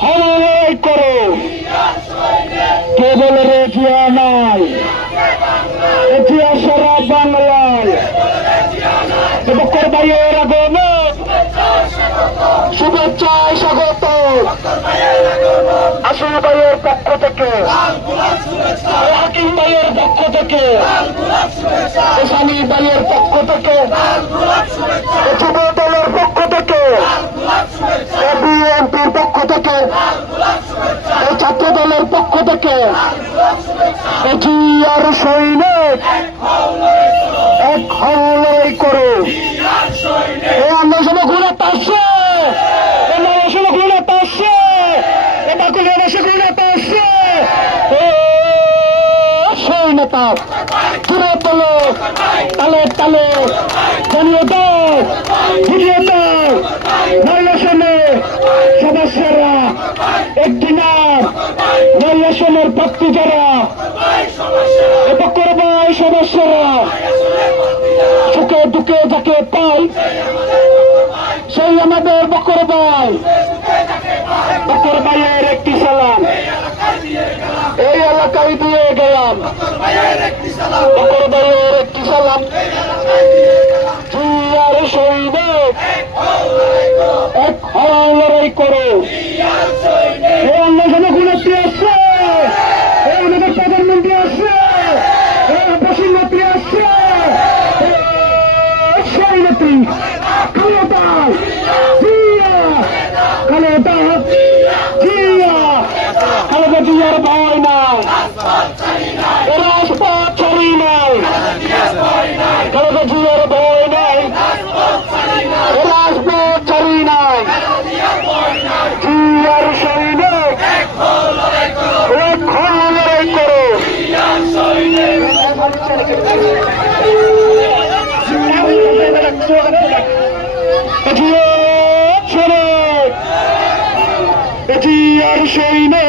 লড়াই করো। কে বলে রে জিয়া নাই, জিয়া সারা বাংলায়। বক্কর ভাইয়ের আগমন শুভেচ্ছায় স্বাগত। আসল ভাইয়ের পক্ষ থেকে, হাকিম ভাইয়ের পক্ষ থেকে, সানি ভাইয়ের পক্ষ থেকে, যুব দলের পক্ষ থেকে, বিএনপির পক্ষ থেকে, ছাত্র দলের পক্ষ থেকে, জিয়ার সৈনিক এক লড়াই করো। এই আন্দোলন ঘুরাতে আসছে, ঘুরাতে আসছে, এটা করে ঘুরাতে আসছে। নেতা ঘুরে তোলো, তালে তালে জানিয়ে দাও, বুঝিয়ে দাও। নৈরাসনে সদস্যরা একটি নাম, নৈরাসনের প্রার্থী যারা বক্কর ভাই সদস্যরা সুখে দুঃখে যাকে পাই সেই আমাদের বক্কর ভাই। বক্কর ভাইয়ের একটি সালাম এই এলাকায় দিয়ে গেলাম। বক্কর ভাইয়ের একটি সালাম। জিয়ার সৈনিক এক লড়াই করো। এই আন্দোলনে ঘুরাতে আসছে, এই আমাদের প্রধানমন্ত্রী আসছে, এই প্রধানমন্ত্রী আসছে, সেই নেত্রী খালেদা জিয়া, খালেদা জিয়া। খালেদা জিয়ার ভয় নাই, রাজপথ ছাড়ি নাই। খালেদা জিয়ার ভয় নাই, রাজপথ ছাড়ি নাই। জিয়ার সৈনিক এক লড়াই করো। জিয়ার সৈনিক